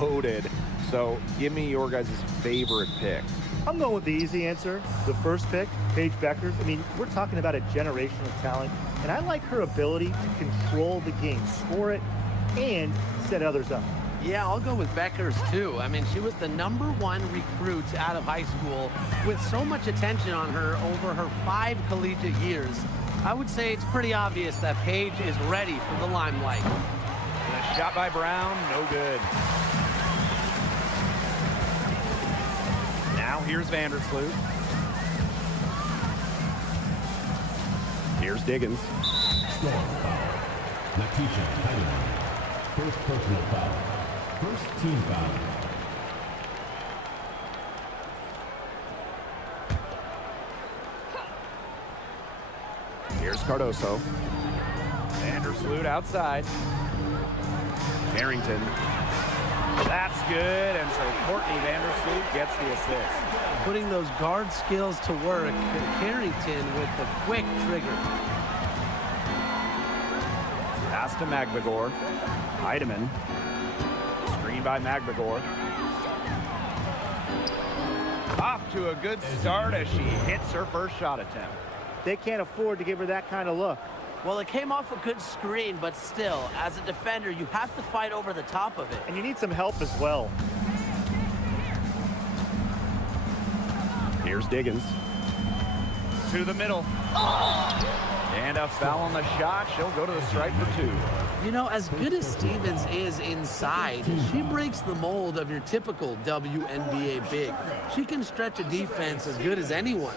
loaded. So give me your guys' favorite pick. I'm going with the easy answer. The first pick, Paige Bueckers. I mean, we're talking about a generational talent, and I like her ability to control the game, score it, and set others up. Yeah, I'll go with Bueckers, too. I mean, she was the #1 recruit out of high school with so much attention on her over her 5 collegiate years. I would say it's pretty obvious that Paige is ready for the limelight. And a shot by Brown, no good. Now here's Vandersloot. Here's Diggins. Storm foul. Natisha Hiedeman. First personal foul. First team foul. Here's Cardoso. Vandersloot outside. Carrington. That's good, and so Courtney Vandersloot gets the assist. Putting those guard skills to work, Carrington with the quick trigger. Pass to Magbegor. Hiedeman. Screen by Magbegor. Off to a good start as she hits her first shot attempt. They can't afford to give her that kind of look. Well, it came off a good screen, but still, as a defender, you have to fight over the top of it. And you need some help as well. Here's Diggins. To the middle. And a foul on the shot. She'll go to the stripe for 2. You know, as good as Stevens is inside, she breaks the mold of your typical WNBA big. She can stretch a defense as good as anyone.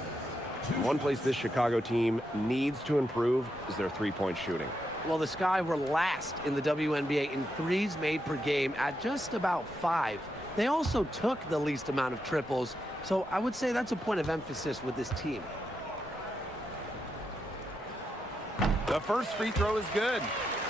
One place this Chicago team needs to improve is their three-point shooting. Well, the Sky were last in the WNBA in threes made per game at just about 5. They also took the least amount of triples, so I would say that's a point of emphasis with this team. The first free throw is good.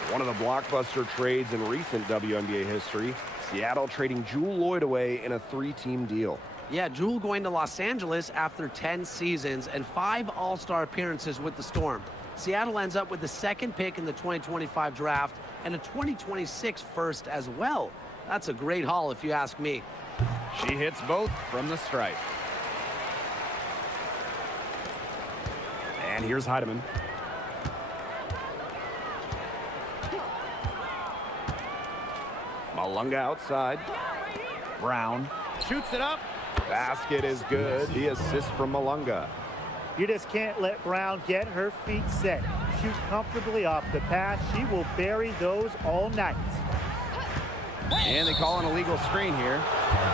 One of the blockbuster trades in recent WNBA history, Seattle trading Jewel Lloyd away in a 3-team deal. Yeah, Jewel going to Los Angeles after 10 seasons and 5 All-Star appearances with the Storm. Seattle ends up with the 2nd pick in the 2025 draft and a 2026 first as well. That's a great haul if you ask me. She hits both from the stripe. And here's Hiedeman. Malonga outside. Brown shoots it up. Basket is good. The assist from Malonga. You just can't let Brown get her feet set. Shoot comfortably off the pass. She will bury those all night. And they call an illegal screen here.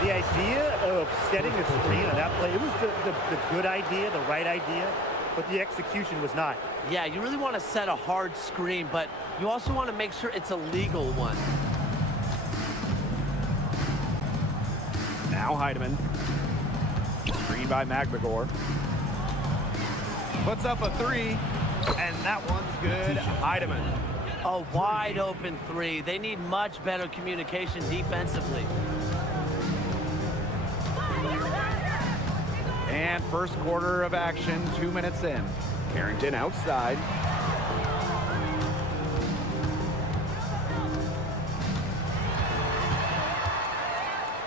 The idea of setting a screen on that play, it was the good idea, the right idea, but the execution was not. Yeah, you really want to set a hard screen, but you also want to make sure it's a legal one. Now Hiedeman. Screen by Magbegor. Puts up a 3, and that one's good. Hiedeman. A wide open 3. They need much better communication defensively. And first quarter of action, 2 minutes in. Carrington outside.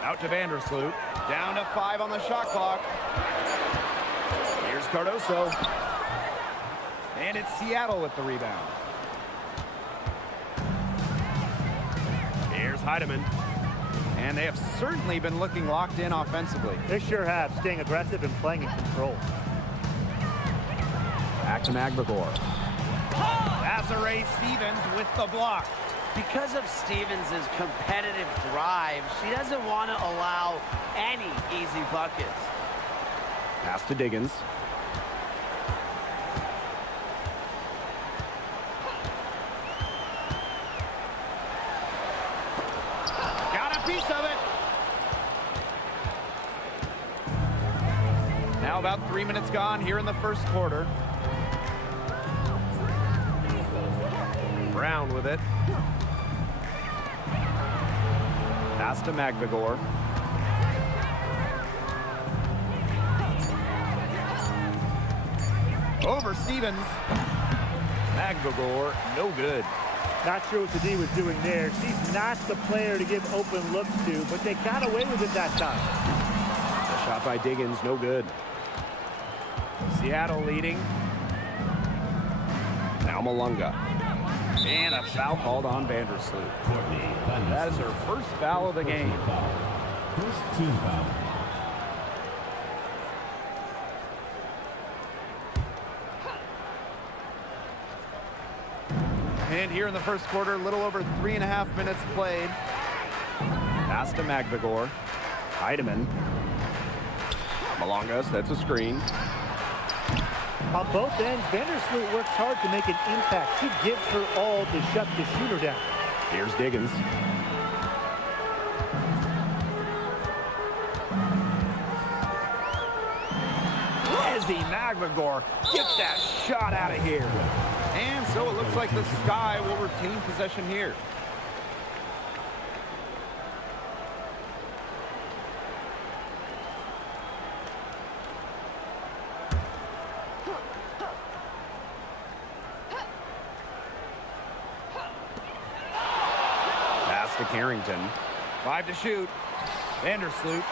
Out to Vandersloot. Down to 5 on the shot clock. Here's Cardoso. And it's Seattle with the rebound. Here's Hiedeman. And they have certainly been looking locked in offensively. They sure have, staying aggressive and playing in control. Back to Magbegor. Azura Stevens with the block. Because of Stevens' competitive drive, she doesn't want to allow any easy buckets. Pass to Diggins. Got a piece of it. Now about 3 minutes gone here in the first quarter. Brown with it. Pass to Magbegor. Over Stevens. Magbegor, no good. Not sure what the D was doing there. She's not the player to give open looks to, but they got away with it that time. A shot by Diggins, no good. Seattle leading. Now Malonga. And a foul called on Vandersloot. Courtney Vandersloot. That is her first foul of the game. First team foul. And here in the first quarter, a little over 3.5 minutes played. Pass to Magbegor. Hiedeman. Malonga sets a screen. On both ends, Vandersloot works hard to make an impact. She gives her all to shut the shooter down. Here's Diggins. Leslie Magbegor, get that shot out of here. And so it looks like the Sky will retain possession here. Pass to Carrington. 5 to shoot. Vandersloot.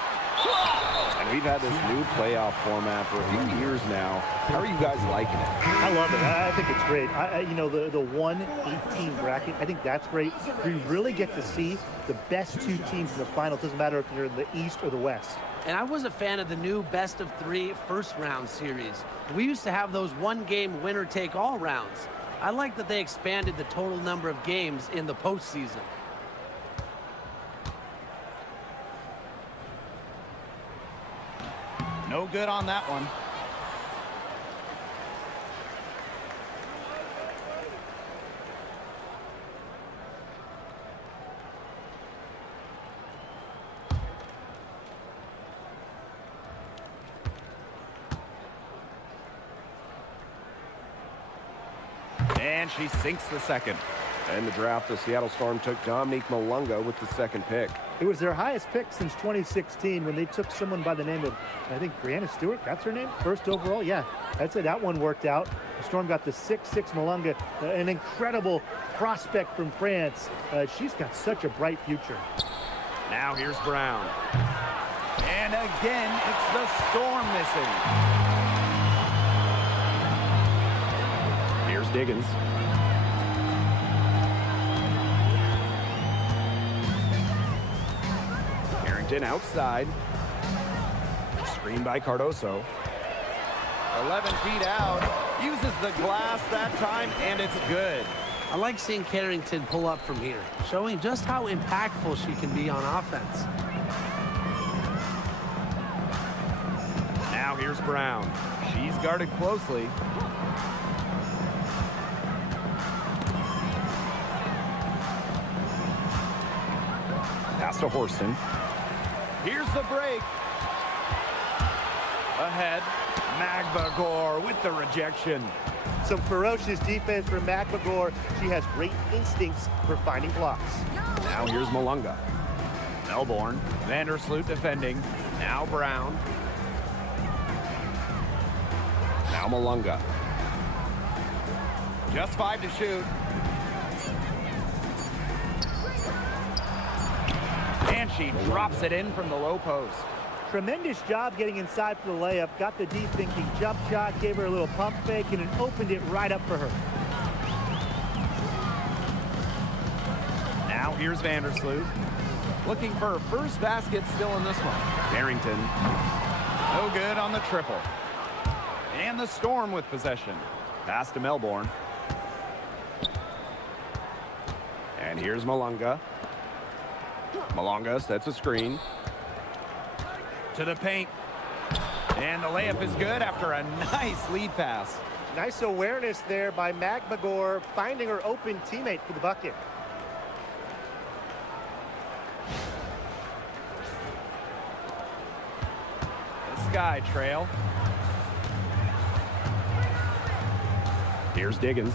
And we've had this new playoff format for a few years now. How are you guys liking it? I love it. I think it's great. You know, the 1-18 bracket, I think that's great. We really get to see the best two teams in the final. It doesn't matter if they're in the East or the West. And I was a fan of the new best-of-3 first-round series. We used to have those one-game winner-take-all rounds. I like that they expanded the total number of games in the postseason. No good on that one. And she sinks the second. In the draft, the Seattle Storm took Dominique Malonga with the second pick. It was their highest pick since 2016 when they took someone by the name of, I think, Brianna Stewart. That's her name? First overall? Yeah, I'd say that one worked out. The Storm got the 6'6" Malonga, an incredible prospect from France. She's got such a bright future. Now here's Brown. And again, it's the Storm missing. Here's Diggins. Carrington outside. Screen by Cardoso. 11 feet out. Uses the glass that time, and it's good. I like seeing Carrington pull up from here, showing just how impactful she can be on offense. Now here's Brown. She's guarded closely. Pass to Horston. Here's the break. Ahead. Magbegor with the rejection. Some ferocious defense from Magbegor. She has great instincts for finding blocks. Now here's Malonga. Melbourne. Vandersloot defending. Now Brown. Now Malonga. Just 5 to shoot. And she drops it in from the low post. Tremendous job getting inside for the layup. Got the D thinking jump shot, gave her a little pump fake, and it opened it right up for her. Now here's Vandersloot. Looking for her first basket still in this one. Carrington. No good on the triple. And the Storm with possession. Pass to Melbourne. And here's Malonga. Malonga sets a screen. To the paint. And the layup is good after a nice lead pass. Nice awareness there by Magbegor, finding her open teammate for the bucket. The Sky trail. Here's Diggins.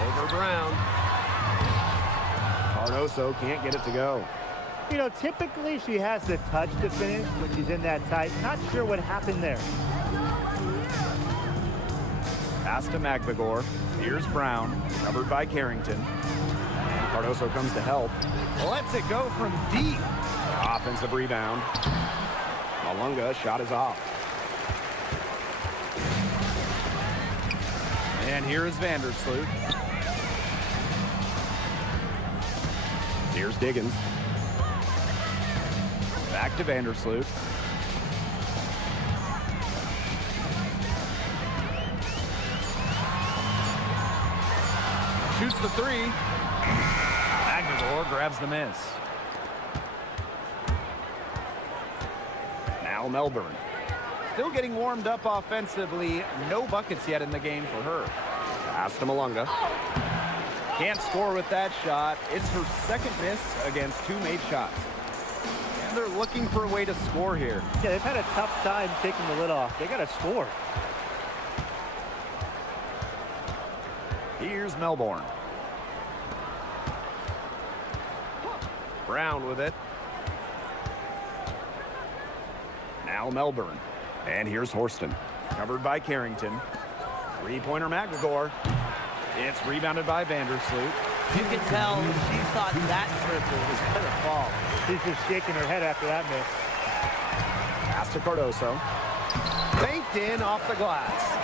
Over Brown. Cardoso can't get it to go. You know, typically she has the touch to finish when she's in that tight. Not sure what happened there. Pass to Magbegor. Here's Brown, covered by Carrington. And Cardoso comes to help. Lets it go from deep. Offensive rebound. Malonga shot is off. And here is Vandersloot. Here's Diggins. Back to Vandersloot. Shoots the three. Magbegor grabs the miss. Now Melbourne. Still getting warmed up offensively. No buckets yet in the game for her. Pass to Malonga. Can't score with that shot. It's her second miss against 2 made shots. And they're looking for a way to score here. Yeah, they've had a tough time taking the lid off. They got to score. Here's Melbourne. Brown with it. Now Melbourne. And here's Horston. Covered by Carrington. Three-pointer Magbegor. It's rebounded by Vandersloot. You can tell she thought that triple was going to fall. She's just shaking her head after that miss. Pass to Cardoso. Banked in off the glass.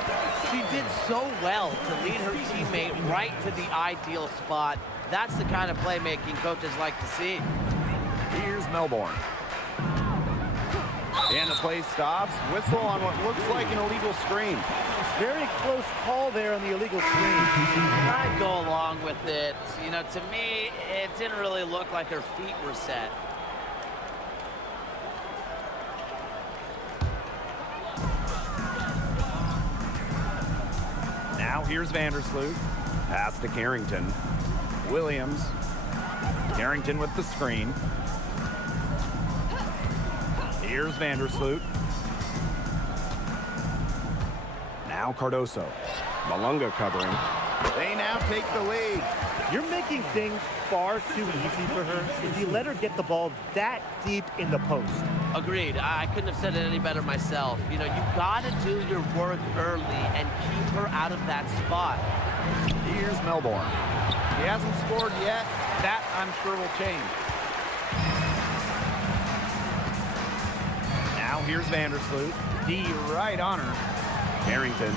She did so well to lead her teammate right to the ideal spot. That's the kind of playmaking coaches like to see. Here's Melbourne. And the play stops. Whistle on what looks like an illegal screen. Very close call there on the illegal screen. I'd go along with it. You know, to me, it didn't really look like her feet were set. Now here's Vandersloot. Pass to Carrington. Williams. Carrington with the screen. Here's Vandersloot. Now Cardoso. Malonga covering. They now take the lead. You're making things far too easy for her if you let her get the ball that deep in the post. Agreed. I couldn't have said it any better myself. You know, you got to do your work early and keep her out of that spot. Here's Melbourne. He hasn't scored yet. That, I'm sure, will change. Now here's Vandersloot. D right on her. Carrington.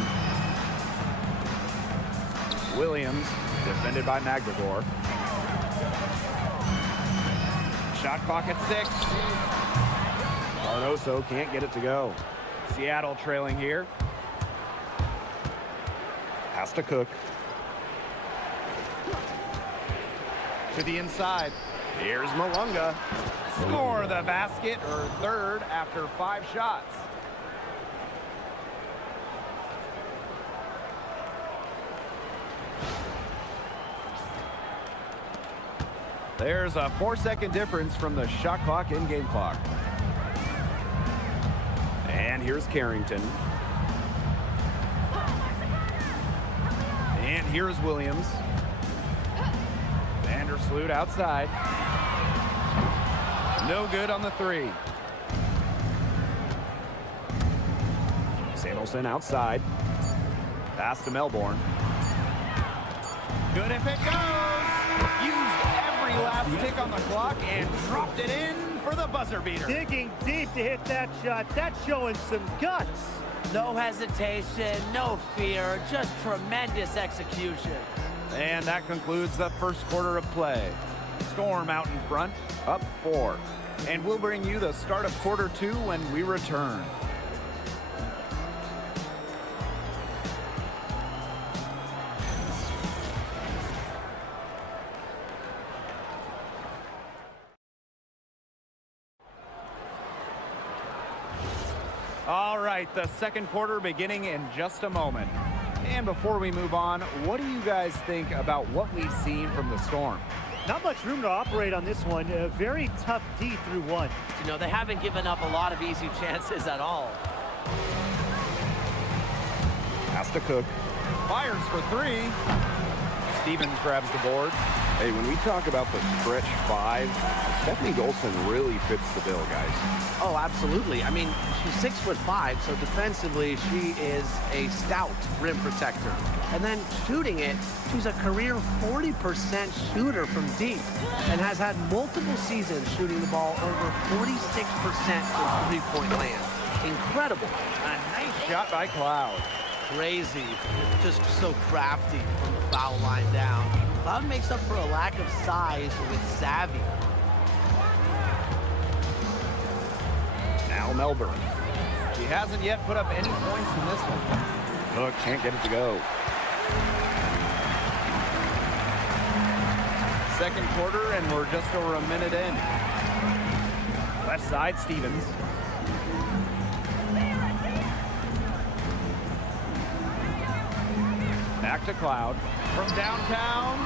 Williams, defended by Magbegor. Shot clock at 6. Cardoso can't get it to go. Seattle trailing here. Pass to Cook. To the inside. Here's Malonga. Score the basket, or third, after 5 shots. There's a 4-second difference from the shot clock and game clock. And here's Carrington. And here's Williams. Vandersloot outside. No good on the 3. Samuelson outside. Pass to Melbourne. Good if it goes. Used every last tick on the clock and dropped it in for the buzzer beater. Digging deep to hit that shot. That's showing some guts. No hesitation, no fear, just tremendous execution. And that concludes the first quarter of play. Storm out in front, up 4. And we'll bring you the start of quarter 2 when we return. All right, the second quarter beginning in just a moment. And before we move on, what do you guys think about what we've seen from the Storm? Not much room to operate on this one. A very tough D through 1. You know, they haven't given up a lot of easy chances at all. Pass to Cook. Fires for 3. Stevens grabs the board. Hey, when we talk about the stretch five, Stephanie Dolson really fits the bill, guys. Oh, absolutely. I mean, she's 6'5", so defensively, she is a stout rim protector. And then shooting it, she's a career 40% shooter from deep and has had multiple seasons shooting the ball over 46% from three-point land. Incredible. A nice shot by Cloud. Crazy. Just so crafty from the foul line down. Cloud makes up for a lack of size with savvy. Now Melbourne. She hasn't yet put up any points in this one. Hook can't get it to go. Second quarter, and we're just over a minute in. Left side, Stevens. Back to Cloud. From downtown.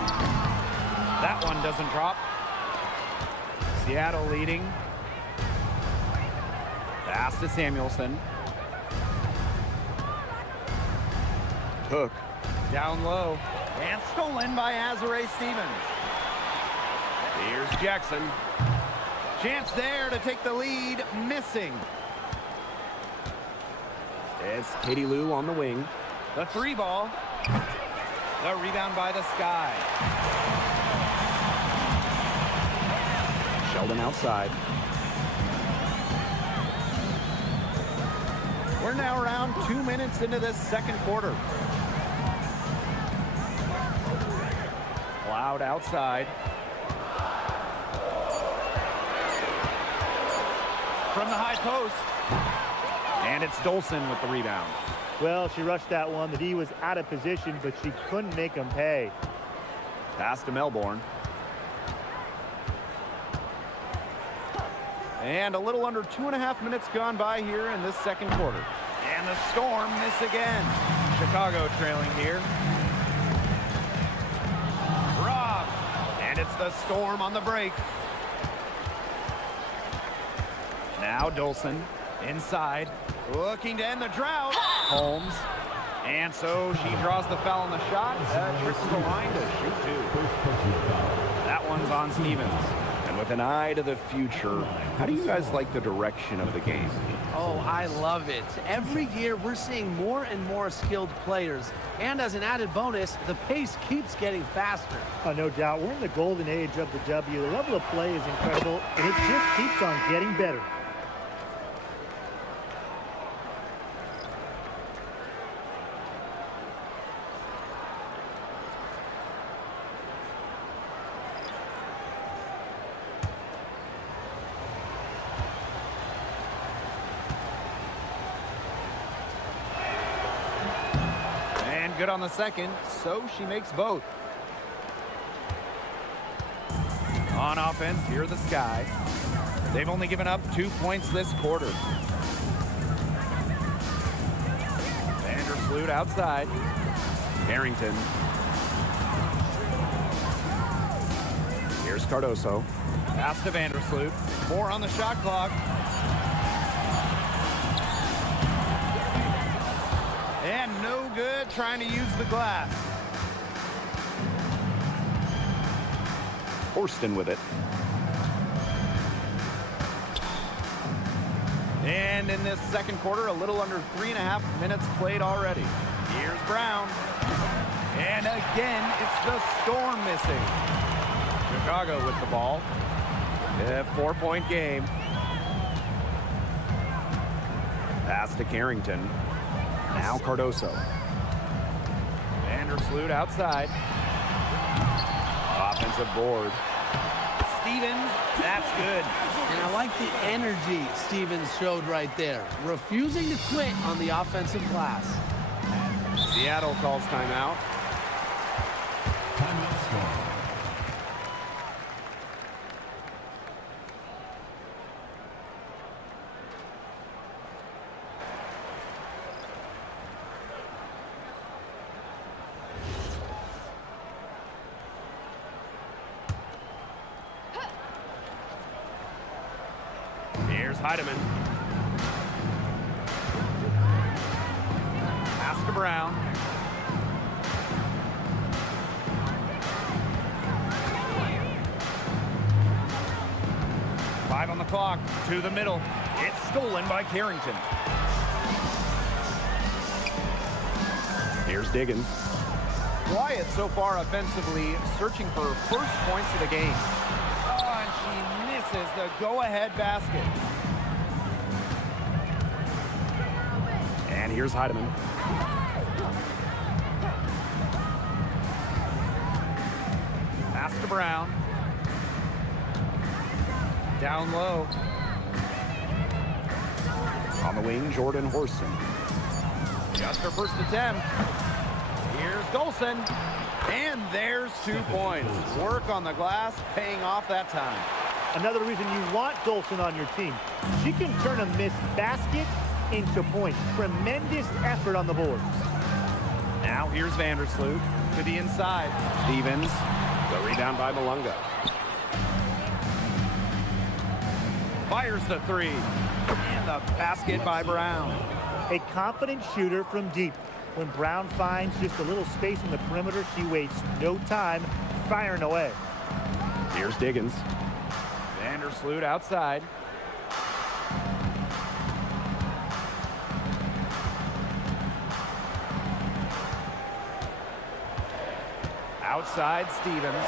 That one doesn't drop. Seattle leading. Pass to Samuelson. Hook. Down low. And stolen by Azura Stevens. Here's Jackson. Chance there to take the lead. Missing. It's Katie Lou on the wing. The three ball. The rebound by the Sky. Sheldon outside. We're now around 2 minutes into this second quarter. Cloud outside. From the high post. And it's Dolson with the rebound. Well, she rushed that one. The D was out of position, but she couldn't make him pay. Pass to Melbourne. And a little under 2.5 minutes gone by here in this second quarter. And the Storm miss again. Chicago trailing here. Rob. And it's the Storm on the break. Now Dolson inside. Looking to end the drought. Holmes. And so she draws the foul on the shot. Tricks the line to shoot two. That one's on Stevens. And with an eye to the future, how do you guys like the direction of the game? Oh, I love it. Every year we're seeing more and more skilled players. And as an added bonus, the pace keeps getting faster. Oh, no doubt. We're in the golden age of the W. The level of play is incredible, and it just keeps on getting better. Good on the second, so she makes both. On offense, here are the Sky. They've only given up 2 points this quarter. Vandersloot outside. Carrington. Here's Cardoso. Pass to Vandersloot. 4 on the shot clock. And no good trying to use the glass. Horston with it. And in this second quarter, a little under 3.5 minutes played already. Here's Brown. And again, it's the Storm missing. Chicago with the ball. A 4-point game. Pass to Carrington. Now Cardoso. Vandersloot outside. Offensive board. Stevens, that's good. And I like the energy Stevens showed right there, refusing to quit on the offensive glass. Seattle calls timeout. Timeout score. Here's Hiedeman. Pass to Brown. 5 on the clock. To the middle. It's stolen by Carrington. Here's Diggins. Quiet so far offensively, searching for her first points of the game. Oh, and she misses the go-ahead basket. And here's Hiedeman. Pass to Brown. Down low. On the wing, Jordan Horston. Just her first attempt. Here's Dolson. And there's 2 points. Work on the glass, paying off that time. Another reason you want Dolson on your team. She can turn a missed basket into points. Tremendous effort on the boards. Now here's Vandersloot to the inside. Stevens, the rebound by Malonga. Fires the 3. And the basket by Brown. A confident shooter from deep. When Brown finds just a little space in the perimeter, she wastes no time firing away. Here's Diggins. Vandersloot outside. Outside, Stevens.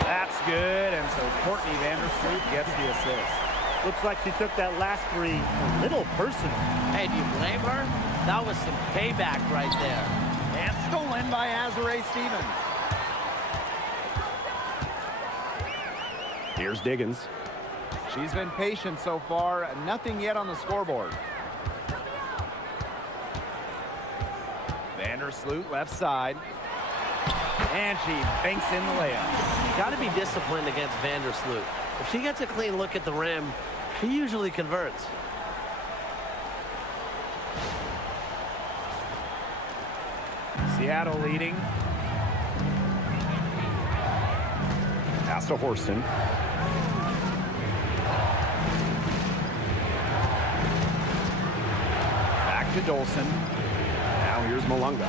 That's good, and so Courtney Vandersloot gets the assist. Looks like she took that last 3 a little personal. Hey, do you blame her? That was some payback right there. And stolen by Azura Stevens. Here's Diggins. She's been patient so far. Nothing yet on the scoreboard. Vandersloot left side. And she banks in the layup. Got to be disciplined against Vandersloot. If she gets a clean look at the rim, she usually converts. Seattle leading. Pass to Horston. Back to Dolson. Now here's Malonga.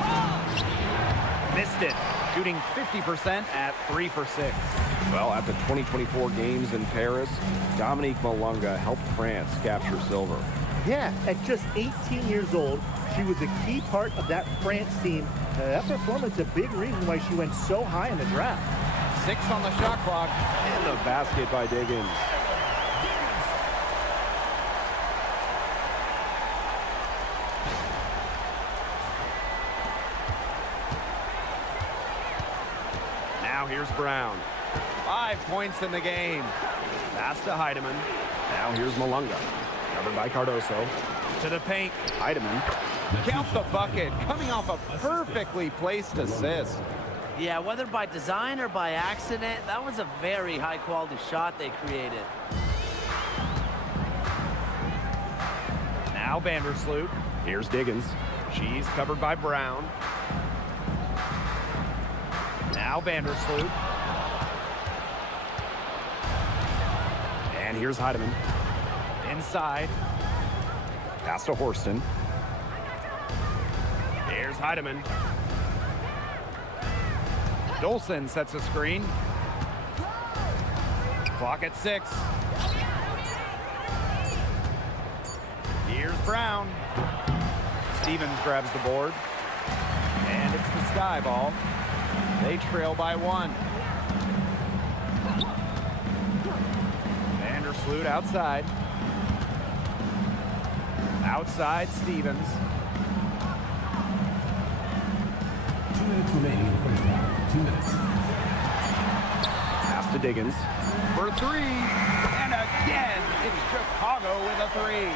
Missed it. Shooting 50% at 3 for 6. Well, at the 2024 games in Paris, Dominique Malonga helped France capture silver. Yeah, at just 18 years old, she was a key part of that France team. That performance, a big reason why she went so high in the draft. 6 on the shot clock. And the basket by Diggins. Now here's Brown. 5 points in the game. Pass to Hiedeman. Now here's Malonga. Covered by Cardoso. To the paint. Hiedeman. Count the bucket. Coming off a perfectly placed assist. Yeah, whether by design or by accident, that was a very high-quality shot they created. Now Vandersloot. Here's Diggins. She's covered by Brown. Now Vandersloot. And here's Hiedeman. Inside. Pass to Horston. Here's Hiedeman. Dolson sets a screen. Clock at 6. Here's Brown. Stevens grabs the board. And it's the Sky ball. They trail by 1. Vandersloot outside. Outside, Stevens. 2 minutes remaining in the first half. 2 minutes. Pass to Diggins. For 3. And again, it's Chicago with a 3.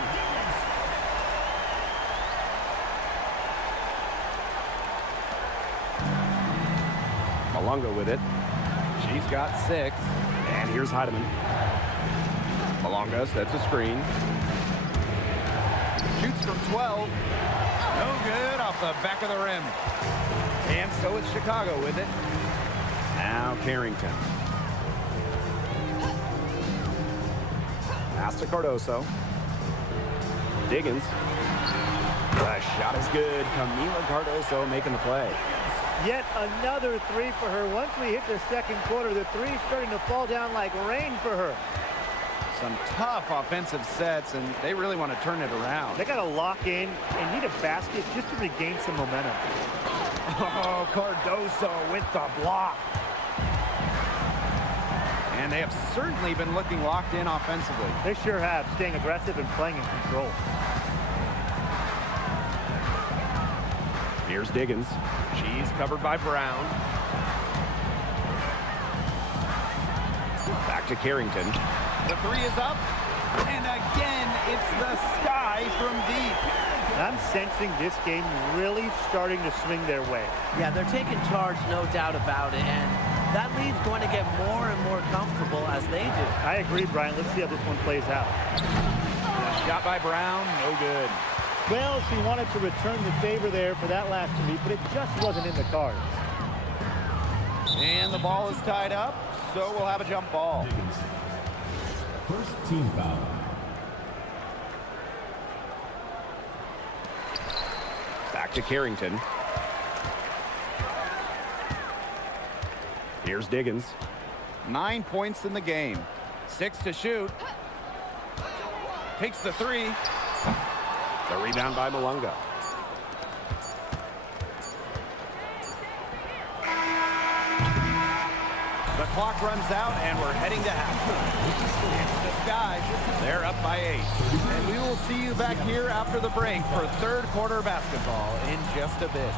Malonga with it. She's got 6. And here's Hiedeman. Malonga sets a screen. Shoots from 12. No good off the back of the rim. And so it's Chicago with it. Now Carrington. Pass to Cardoso. Diggins. The shot is good. Kamilla Cardoso making the play. Yet another 3 for her. Once we hit the second quarter, the 3's starting to fall down like rain for her. Some tough offensive sets, and they really want to turn it around. They got to lock in and need a basket just to regain some momentum. Oh, Cardoso with the block. And they have certainly been looking locked in offensively. They sure have, staying aggressive and playing in control. Here's Diggins. She's covered by Brown. Back to Carrington. The three is up. And again, it's the sky from deep. I'm sensing this game really starting to swing their way. Yeah, they're taking charge, no doubt about it. And that lead's going to get more and more comfortable as they do. I agree, Brian. Let's see how this one plays out. Shot by Brown, no good. Well, she wanted to return the favor there for that last meet, but it just wasn't in the cards. And the ball is tied up, so we'll have a jump ball. Diggins. First team foul. Back to Carrington. Here's Diggins. 9 points in the game. 6 to shoot. Takes the three. The rebound by Malonga. The clock runs out, and we're heading to halftime. It's the Sky. They're up by 8. And we will see you back here after the break for third quarter basketball in just a bit.